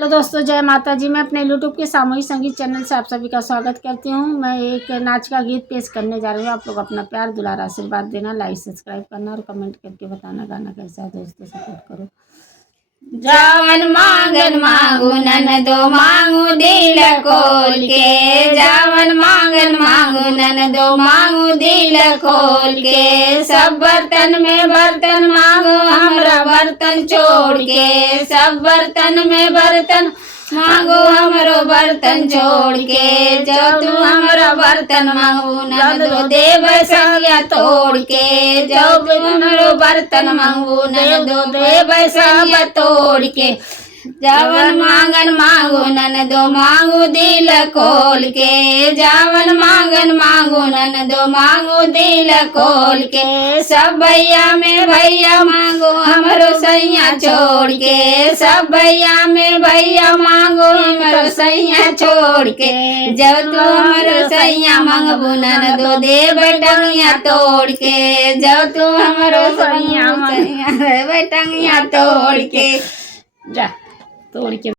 Hello दोस्तों, जय माता जी। मैं अपने यूट्यूब के सामूहिक संगीत चैनल से आप सभी का स्वागत करती हूँ। मैं एक नाच का गीत पेश करने जा रही हूँ। आप लोग अपना प्यार दुलारा आशीर्वाद देना, लाइक सब्सक्राइब करना और कमेंट करके बताना गाना कैसा है। दोस्तों सपोर्ट करो। जावन मांगन मांगू ननदो मांगू दिल खोल के, जावन मांगन मांगू ननदो मांगू दिल खोल के। सब बर्तन में बर्तन मांगो हमरा बर्तन छोड़ के, सब बर्तन में बर्तन मांगो हमरो बर्तन छोड़ के। जो तू हमरा बर्तन मांगू ननदो देव संगिया तोड़ के, जो तू हमरो बर्तन मांगू ननदो देव संगिया तोड़ के। जावन मांगन मांगू ननदो मांगू दिल खोल के, जावन मांगन मांगू ननदो मांगू दिल खोल के। सब भैया में भैया मांगो हमरो सैया छोड़ के, सब भैया में भैया मांगो हमरो सैया छोड़ के। जब तू हमरो सैया मांगबू ननदो देव टंगिया तोड़ के, जब तू हमरो सैया टंगिया तोड़ के। जा तोड़ के